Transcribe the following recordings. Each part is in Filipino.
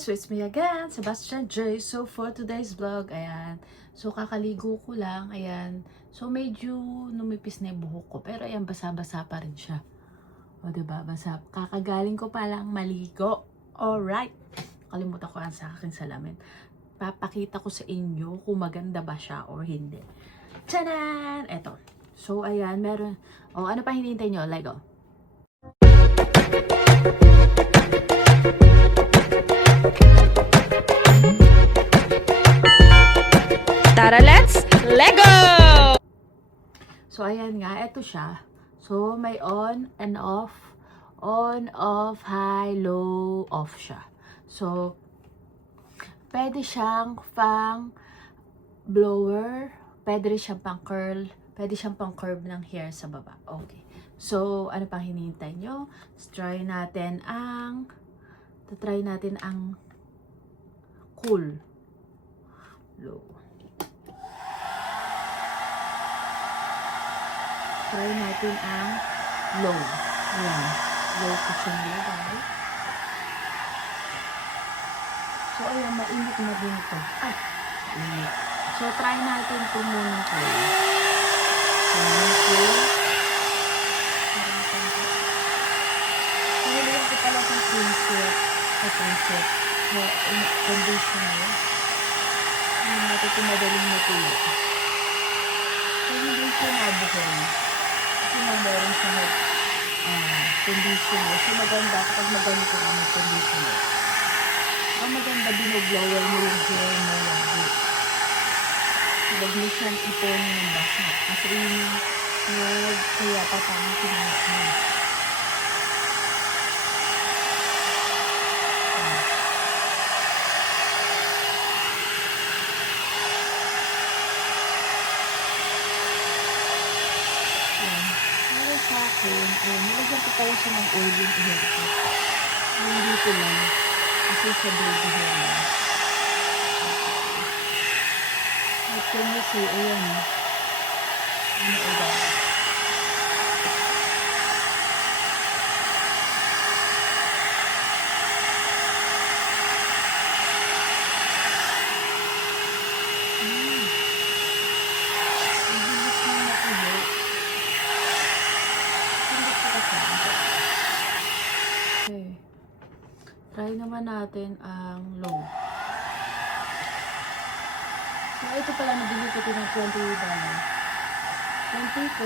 guys, so it's me again, Sebastian J. So for today's vlog, ayan. So kakaligo ko lang, ayan. So medyo numipis na yung buhok ko, pero ayan, basa-basa pa rin siya. O diba, basa. Kakagaling ko pa lang maligo. Alright. Kalimutan ko yan sa aking salamin. Papakita ko sa inyo kung maganda ba siya or hindi. Tchanan! Eto. So ayan, meron. O ano pa hinihintay nyo? Lego. Tara, let's Lego! So, ayan nga, eto siya. So, may on and off, high, low, off siya. So, pwede siyang pang blower, pwede rin siyang pang curl, pwede siyang pang curve ng hair sa baba. Okay. So, ano pang hinihintay nyo? Try natin ang cool, low. Try natin ang low. Ayan. Low ko siya nilagay. So, ayan. Mainit na din ito. Ay! Mainit. So, try natin ito muna ko. So, cool. So, nilagyan ko pala ng concept. Conditioner. Ayan natin ito madaling natuloy. So, hindi siya nabuhin. Kasi meron siya conditioner. So, maganda kapag maganito ka ng conditioner. Ang maganda, binoblower mo yung hair mo lagi. Huwag mo siyang ipon ng basa. Kasi yung kaya patang kinakas mo. Nilagyan ko pala siya ng oil yung hair ko. Yung dito lang. Kasi sa baby hair lang. At can you see, ayan. Ano iba? Try naman natin ang low. So, ito pala, nabili ko ito ng $20. 20,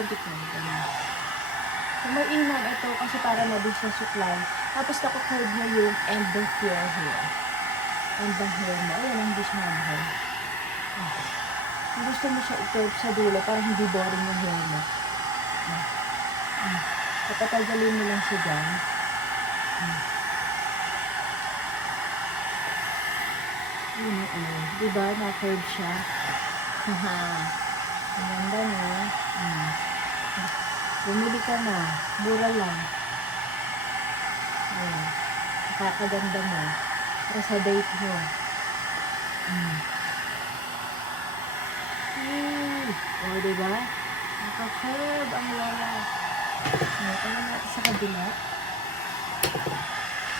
25. So, may inam ito kasi para mabilis na suklay. Tapos, naka-curve na yung end of your hair. End ng hair mo. Ayan, ang hindi siya mahal. Kung gusto mo siya i-curve sa dulo para hindi boring yung hair mo. Kapatagalin mo lang siya dyan. Diba? Na-curve siya. Haha. Ang ganda, no? Bumili ka na. Mura lang. Ayan. Nakakaganda mo. Para sa date mo. O, diba? Naka-curve ang lala. Ayan natin sa kabila.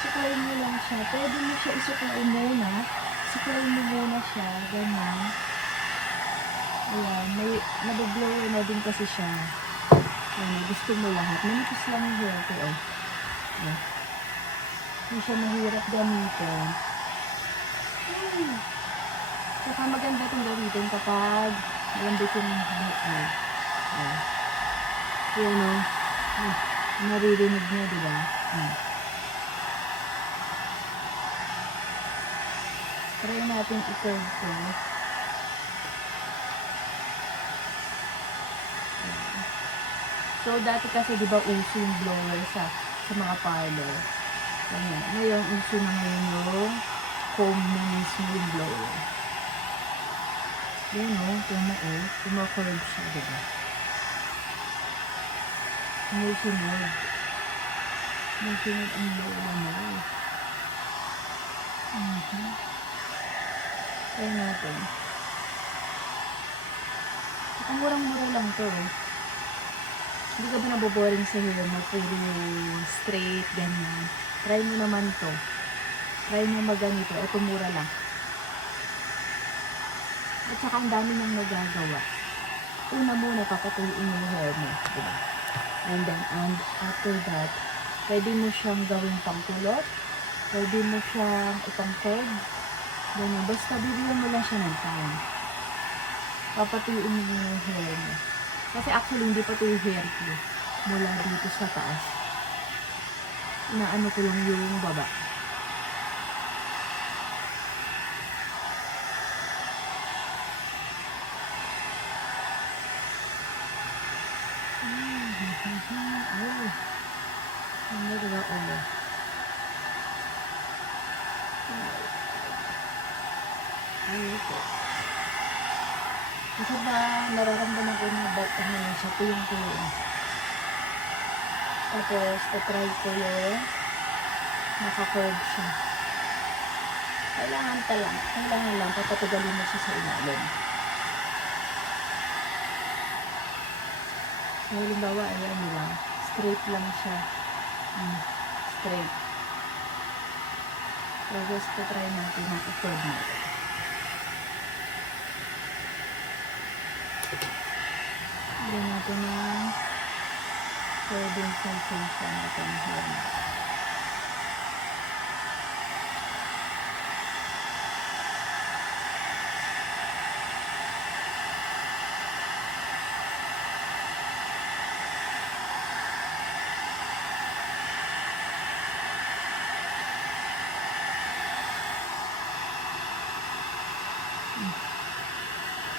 Suklayin mo lang siya. Pwede mo siya isuklayin muna. Suklayin mo muna siya. Ganyan. Ayan. May nabablower na din kasi siya. Ayan. Gusto mo lahat. Manipis lang yung hair ko. Ayan. Hindi siya mahirap gamitin. Saka maganda itong gamitin kapag malambitin yung buhok mo. Ayan. Ayan o. Naririnig niya, diba? Try natin i-curve ko. So, dati kasi diba uso yung blower sa mga parlor. Ganyan. Ngayon, uso na ngayon yung comb na mismo yung blower. Yan o, kumakurve siya, diba? Sunod. Sunod ang blower mo. Try natin. Ang murang-mura lang to. Hindi ka ba naboboring sa hair mo? Puro straight, ganyan. Try mo naman to. Try nyo maganito. Ito mura lang. At saka ang dami nang nagagawa. Una muna, papatuloyin mo yung hair mo. Diba? And then, and after that, pwede mo siyang gawing pangkulot. Pwede mo siyang ipang-curd. Ganyan. Basta bibigyan mo lang siya ng time. Papatuloyin mo yung hair mo. Kasi actually, hindi pa ito yung hair ko. Mula dito sa taas. Inaano ko lang yung baba. Ay, ano diba ulo? Ay, ito. Kasi ba, nararamdaman ko na ba't ano siya, tuyong-tuyong. Tapos, tatry ko yung naka-curve siya. Kailangan lang, papatagalin mo siya sa ilalim. So, halimbawa, ayan lang. Straight lang siya. Straight. So, just try natin na i-curve natin. Bigyan natin ng curving sensation natin. Ayan.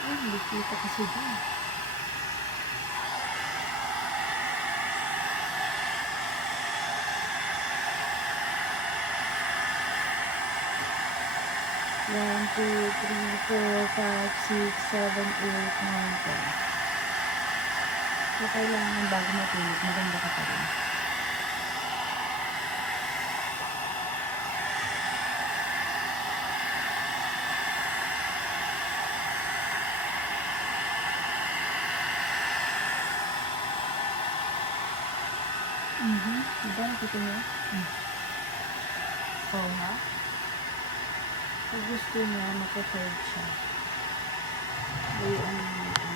Ay, hindi kita kasi dyan. One, two, three, 4, 5, 6, 7, 8, 9, 10. So, kailangan bago matulog, maganda ka pa rin. Diba? Nakita niyo? Oo ha? Pag gusto niya, maka-curve siya. Layuan mo natin.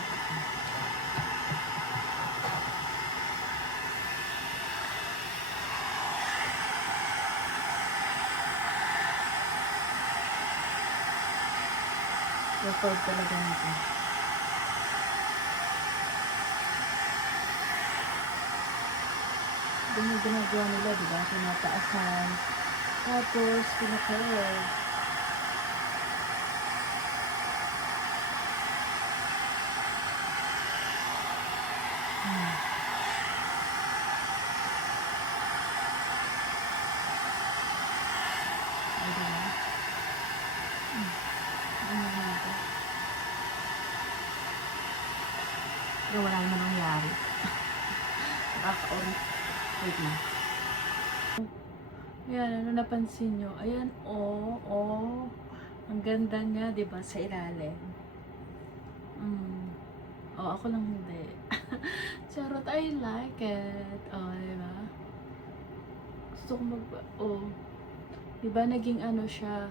Curve talaga nito. Ganyan ginagawa nila, diba? Tinataasan. Tapos, pinaka-curve. Pero wala naman nangyari. Nakaka-ori. Wait na. Ayan, ano napansin nyo? Ayan, ang ganda niya, diba, sa ilalim. Ako lang hindi. Charot, I like it. Diba? Gusto ko diba, naging ano siya,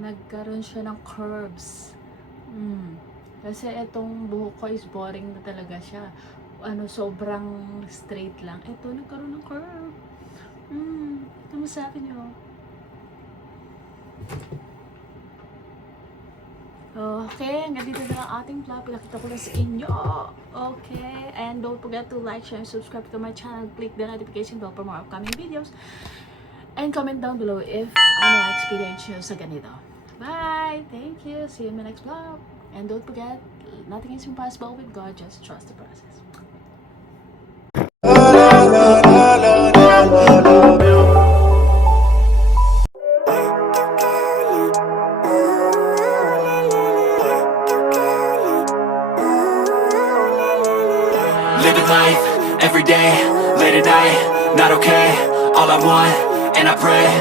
nagkaroon siya ng curves. Kasi itong buhok ko is boring na talaga siya. Sobrang straight lang. Ito, nagkaroon ng curve. Ano sabi niyo? Okay, hanggang dito na ang ating vlog. Pinakita ko lang sa inyo. Okay, and don't forget to like, share, and subscribe to my channel. Click the notification bell for more upcoming videos. And comment down below if ano experience nyo sa ganito. Bye! Thank you! See you in my next vlog. And don't forget, nothing is impossible with God. Just trust the process. Living life, every day, late at night, not okay. All I want, and I pray